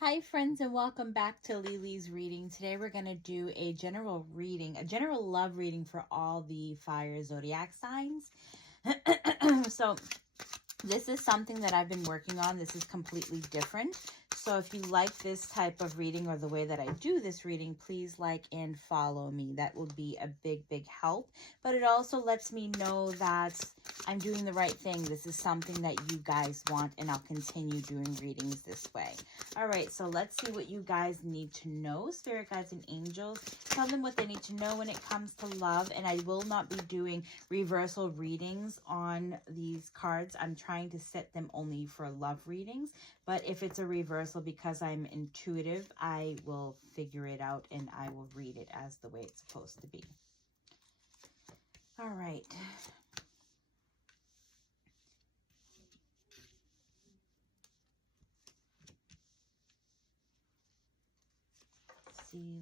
Hi friends, and welcome back to Lily's reading. Today we're going to do a general reading, a general love reading for all the fire zodiac signs. So this is something that I've been working on. This is completely different. So if you like this type of reading or the way that I do this reading, please like and follow me. That will be a big help. But it also lets me know that I'm doing the right thing. This is something that you guys want, and I'll continue doing readings this way. All right, so let's see what you guys need to know. Spirit guides and angels, tell them what they need to know when it comes to love. And I will not be doing reversal readings on these cards. I'm trying to set them only for love readings. But if it's a reversal, because I'm intuitive, I will figure it out and I will read it as the way it's supposed to be. All right.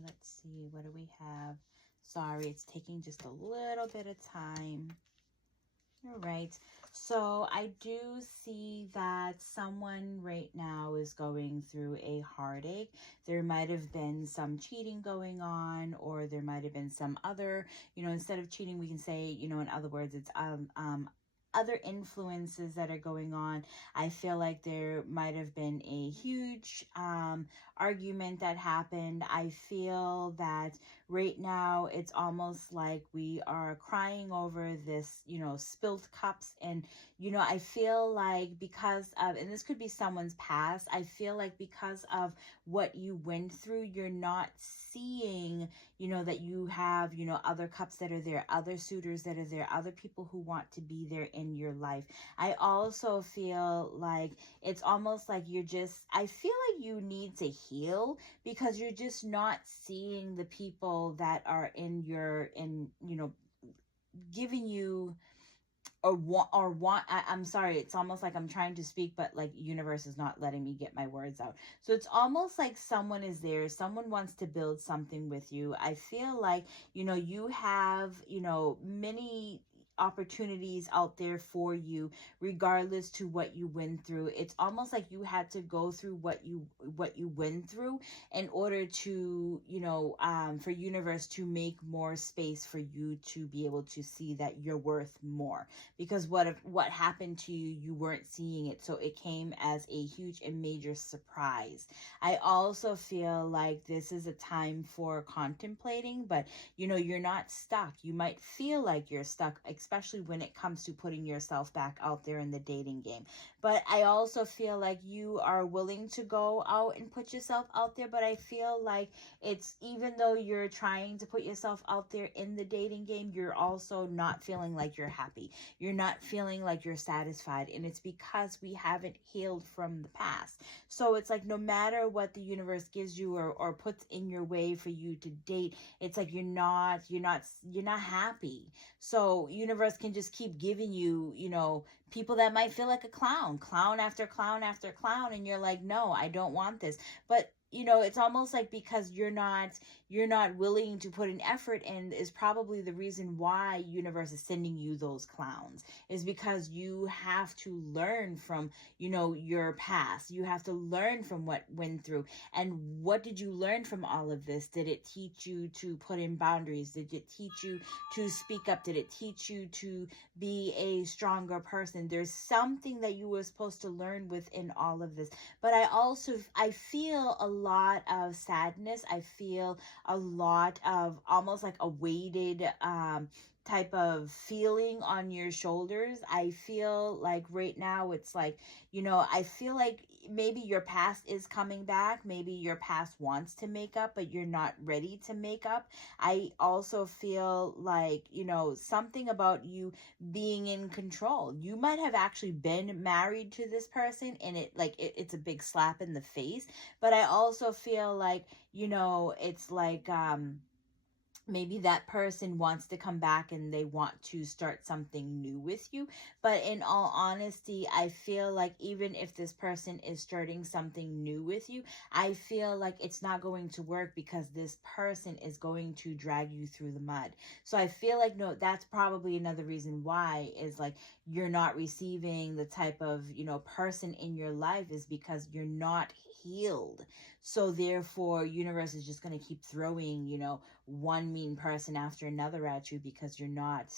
Let's see, what do we have? Sorry, it's taking just a little bit of time. All right, so I do see that someone right now is going through a heartache. There might have been some cheating going on, or there might have been some other, instead of cheating, we can say, in other words, it's other influences that are going on. I feel like there might have been a huge argument that happened. I feel that right now it's almost like we are crying over this, spilled cups. And, I feel like because of, and this could be someone's past, I feel like because of what you went through, you're not seeing, that you have, other cups that are there, other suitors that are there, other people who want to be there in your life. I also feel like it's almost like I feel like you need to heal because you're just not seeing the people that are giving you I'm sorry, it's almost like I'm trying to speak, but like universe is not letting me get my words out. So it's almost like someone is there, someone wants to build something with you. I feel like, you have, many opportunities out there for you regardless to what you went through. It's almost like you had to go through what you went through in order to, for universe to make more space for you to be able to see that you're worth more. Because what happened to you, you weren't seeing it, so it came as a huge and major surprise. I also feel like this is a time for contemplating, but you're not stuck. You might feel like you're stuck, especially when it comes to putting yourself back out there in the dating game. But I also feel like you are willing to go out and put yourself out there. But I feel like it's, even though you're trying to put yourself out there in the dating game, you're also not feeling like you're happy. You're not feeling like you're satisfied. And it's because we haven't healed from the past. So it's like no matter what the universe gives you or puts in your way for you to date, it's like you're not happy. So universe can just keep giving you, people that might feel like a clown after clown after clown, and you're like, no, I don't want this. But it's almost like because you're not willing to put an effort in is probably the reason why universe is sending you those clowns, is because you have to learn from, your past. You have to learn from what went through. And what did you learn from all of this? Did it teach you to put in boundaries? Did it teach you to speak up? Did it teach you to be a stronger person? There's something that you were supposed to learn within all of this. But I feel a lot of sadness. I feel a lot of almost like a weighted type of feeling on your shoulders. I feel like right now it's like, I feel like maybe your past is coming back. Maybe your past wants to make up, but you're not ready to make up. I also feel like, something about you being in control. You might have actually been married to this person, and it's a big slap in the face. But I also feel like, it's like, maybe that person wants to come back and they want to start something new with you. But in all honesty, I feel like even if this person is starting something new with you, I feel like it's not going to work because this person is going to drag you through the mud. So I feel like, no, that's probably another reason why is like you're not receiving the type of, person in your life, is because you're not healed. So therefore, universe is just going to keep throwing, one mean person after another at you, because you're not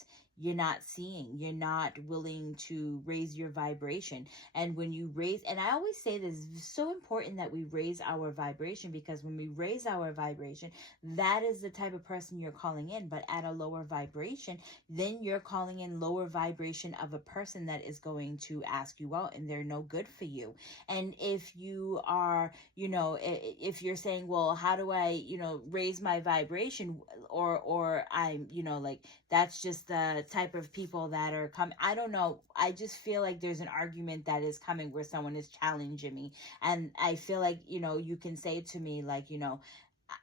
seeing, you're not willing to raise your vibration. And when you raise, and I always say this, it's so important that we raise our vibration, because when we raise our vibration, that is the type of person you're calling in. But at a lower vibration, then you're calling in lower vibration of a person that is going to ask you out, and they're no good for you. And if you are, if you're saying, well, how do I, raise my vibration, or I'm, like, that's just the type of people that are coming. I don't know. I just feel like there's an argument that is coming where someone is challenging me. And I feel like, you can say to me, like,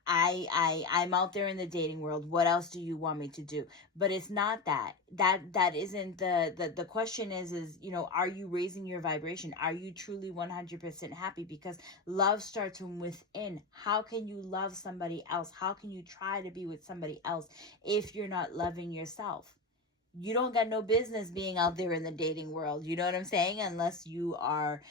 I'm out there in the dating world. What else do you want me to do? But it's not that. That isn't the question is, are you raising your vibration? Are you truly 100% happy? Because love starts from within. How can you love somebody else? How can you try to be with somebody else if you're not loving yourself? You don't got no business being out there in the dating world. You know what I'm saying? Unless you are,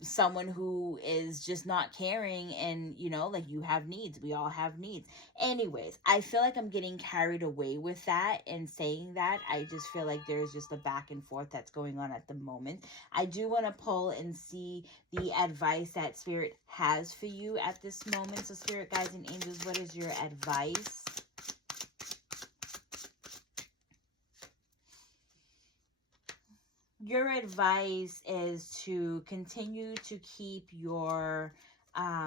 someone who is just not caring, and, like, you have needs. We all have needs. Anyways, I feel like I'm getting carried away with that and saying that. I just feel like there's just a back and forth that's going on at the moment. I do want to pull and see the advice that Spirit has for you at this moment. So Spirit, guides, and angels, what is your advice? Your advice is to continue to keep your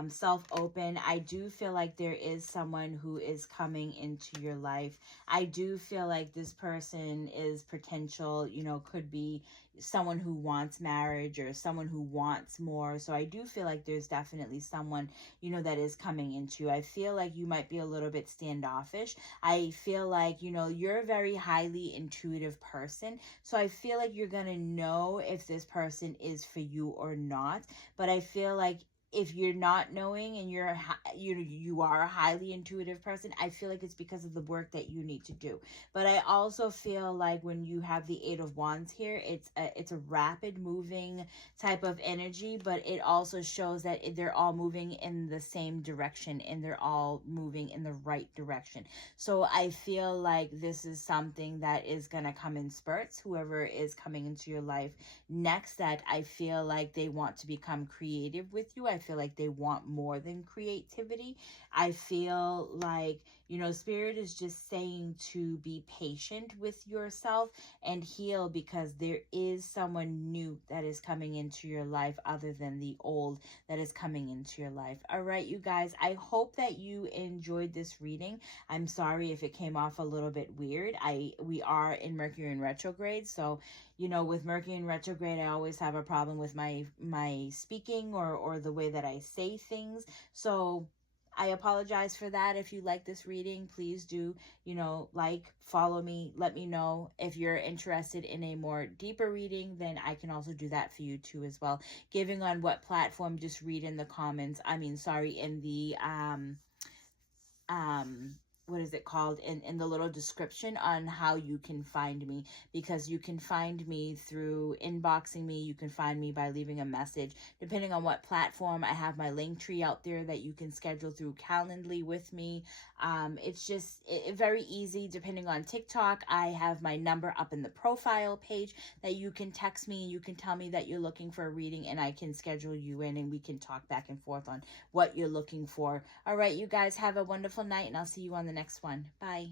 self open. I do feel like there is someone who is coming into your life. I do feel like this person is potential, could be someone who wants marriage or someone who wants more. So I do feel like there's definitely someone, that is coming into you. I feel like you might be a little bit standoffish. I feel like, you're a very highly intuitive person. So I feel like you're going to know if this person is for you or not. But I feel like if you're not knowing and you are a highly intuitive person, I feel like it's because of the work that you need to do. But I also feel like when you have the Eight of Wands here, it's a rapid moving type of energy, but it also shows that they're all moving in the same direction and they're all moving in the right direction. So I feel like this is something that is going to come in spurts. Whoever is coming into your life next, that I feel like they want to become creative with you. I feel like they want more than creativity. I feel like, Spirit is just saying to be patient with yourself and heal, because there is someone new that is coming into your life other than the old that is coming into your life. All right, you guys, I hope that you enjoyed this reading. I'm sorry if it came off a little bit weird. We are in Mercury in retrograde, so with Mercury in retrograde, I always have a problem with my speaking or the way that I say things. So I apologize for that. If you like this reading, please do, follow me. Let me know if you're interested in a more deeper reading. Then I can also do that for you too as well. Giving on what platform, just read in the comments. In the what is it called, in the little description on how you can find me, because you can find me through inboxing me. You can find me by leaving a message. Depending on what platform, I have my link tree out there that you can schedule through Calendly with me. It's just very easy. Depending on TikTok, I have my number up in the profile page that you can text me. You can tell me that you're looking for a reading, and I can schedule you in, and we can talk back and forth on what you're looking for. All right, you guys, have a wonderful night, and I'll see you on the next one. Bye.